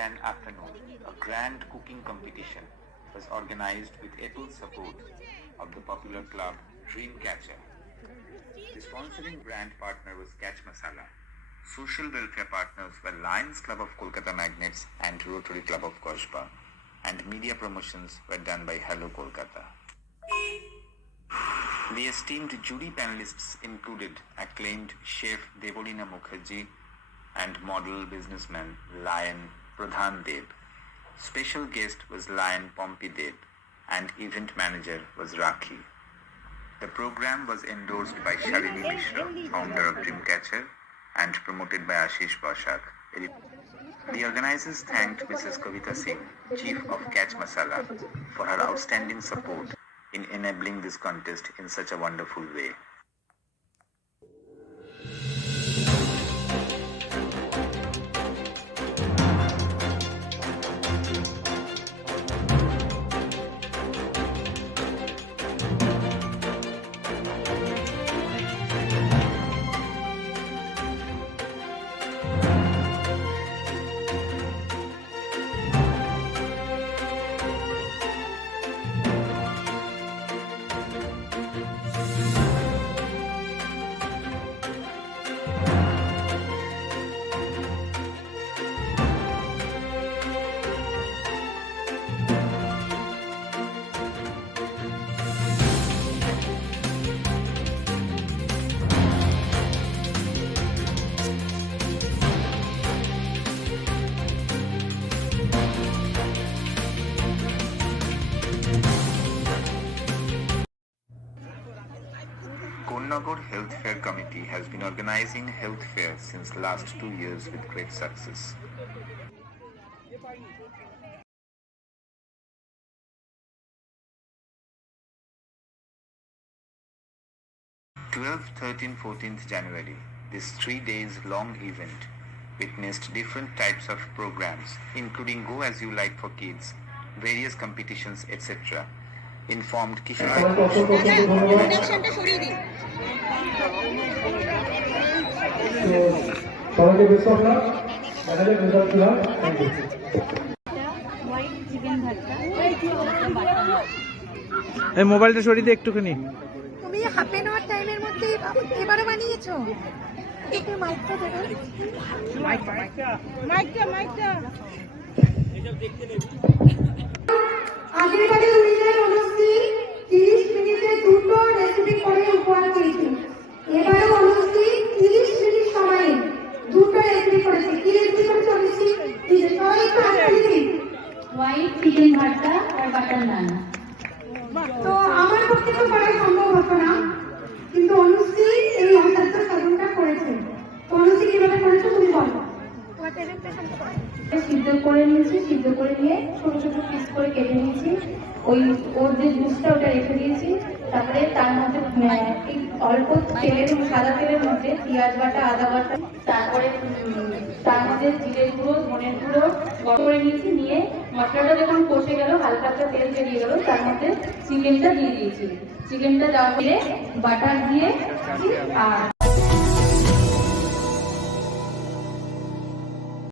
Jan afternoon, a grand cooking competition was organized with able support of the popular club Dreamcatcher. The sponsoring brand partner was Catch Masala. Social welfare partners were Lions Club of Kolkata Magnets and Rotary Club of Kosba, and media promotions were done by Hello Kolkata. The esteemed jury panelists included acclaimed chef Debolina Mukherjee and model businessman Lion Pradhan Deb. Special guest was Lion Pompey Deb and event manager was Rakhi. The program was endorsed by Shalini Mishra, founder of Dreamcatcher, and promoted by Ashish Bashak. The organizers thanked Mrs. Kavita Singh, Chief of Catch Masala, for her outstanding support in enabling this contest in such a wonderful way. Konnagar Health Fair Committee has been organizing health fair since last 2 years with great success. "12th, 13th, 14th January, this 3 days long event witnessed different types of programs, including Go As You Like for kids, various competitions, etc. Informed Kishorai এই মোবাইলটা সরিয়ে দে একটুখানি। তুমি half an hour টাইমের মধ্যে এবারে বানিয়েছো। একটু মাইকটা দেবে, মাইকটা এসব দেখতে নেই। আগেরবারে উইনার অনুশ্রী 30 মিনিটে দুটো রেসিপি করে উপহার দিয়েছে। এবারে অনুশ্রী 30 মিনিট সময়ে দুটো রেসিপি করেছে। কি রেসিপি করেছে অনুশ্রী? সবাই একটু হাততালি দিন। হোয়াইট চিকেন ভর্তা আর বাটার নান। তো আমার পক্ষে তো করা সম্ভব হতো না, কিন্তু অনুশ্রী এই অসাধ্য সাধনটা করেছে। তো অনুশ্রী কিভাবে করেছো তুমি বলো। সিদ্ধ করে নিয়েছি, সিদ্ধ করে নিয়ে ছোট ছোট পিস করে কেটে নিয়েছি। ওর যে জুসটা ওটা রেখে দিয়েছি। তারপরে তার মধ্যে অল্প তেলের সাদা তেলের মধ্যে পেঁয়াজ বাটা, আদা বাটা, তারপরে তার মধ্যে জিরের গুঁড়ো, ধনের গুঁড়ো গরম করে নিয়েছি। নিয়ে মশলাটা যখন কষে গেল, হালকা একটা তেল বেরিয়ে গেল, তার মধ্যে চিকেনটা দিয়ে দিয়েছি। চিকেনটা দেওয়া হলে বাটার দিয়ে আর